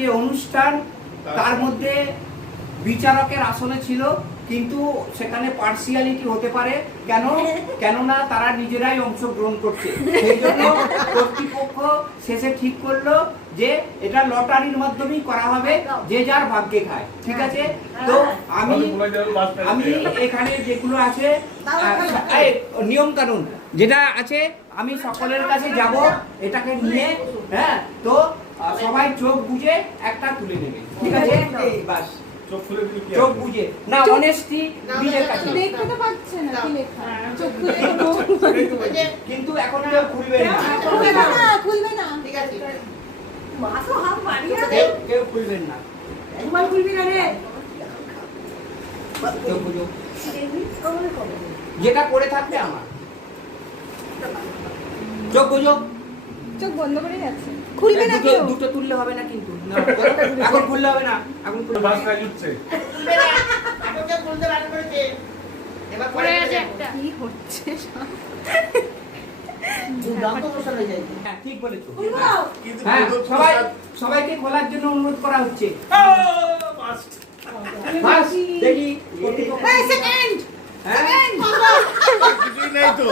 যে অনুষ্ঠান তার মধ্যে বিচারকের আসনে ছিল, কিন্তু সেখানে পার্সিয়ালিটি হতে পারে কেননা তারা নিজেরাই অংশগ্রহণ করছে। সেই জন্য কর্তৃপক্ষ শেষে ঠিক করলো যে এটা লটারির মাধ্যমেই করা হবে, যে যার ভাগ্যে খায়। ঠিক আছে, তো আমি এখানে যেগুলো আছে নিয়ম কানুন যেটা আছে আমি সকলের কাছে যাব এটাকে নিয়ে। হ্যাঁ, তো সবাই চোখ বুঝে একটা তুলে নেবে। ঠিক আছে, বাস চোখ বুঝে না, অনেস্টি নিজের কাছে। দেখতে তো পাচ্ছে না কি লেখা, চোখ খুলে কিন্তু এখন কেউ খুলবে না, খুলবে না। ঠিক আছে, মাথা হাত বাড়িয়ে কেউ খুলবেন না। একবার খুলবি না রে। চোখ বুঝো, যেটা করে থাকবে আমার। চোখ বুঝো, চোখ বন্ধ করে যাচ্ছে, খুলবে না কেউ। দুটো তুললে হবে না কিন্তু, এখন খুললে হবে না, এখন খুললে বাস কাজ হচ্ছে। খুলবে না, আপনাকে খুলতে বারণ করেছে। এবার পড়ে গেছে একটা। কি হচ্ছে দুর্দান্ত প্রশ্ন হয়ে যায়। হ্যাঁ, ঠিক বলেছো। খুলবো। হ্যাঁ, সবাইকে খোলার জন্য অনুরোধ করা হচ্ছে। বাস, দেখি এই সেকেন্ড হ্যাঁ, কিছুই নেই তো।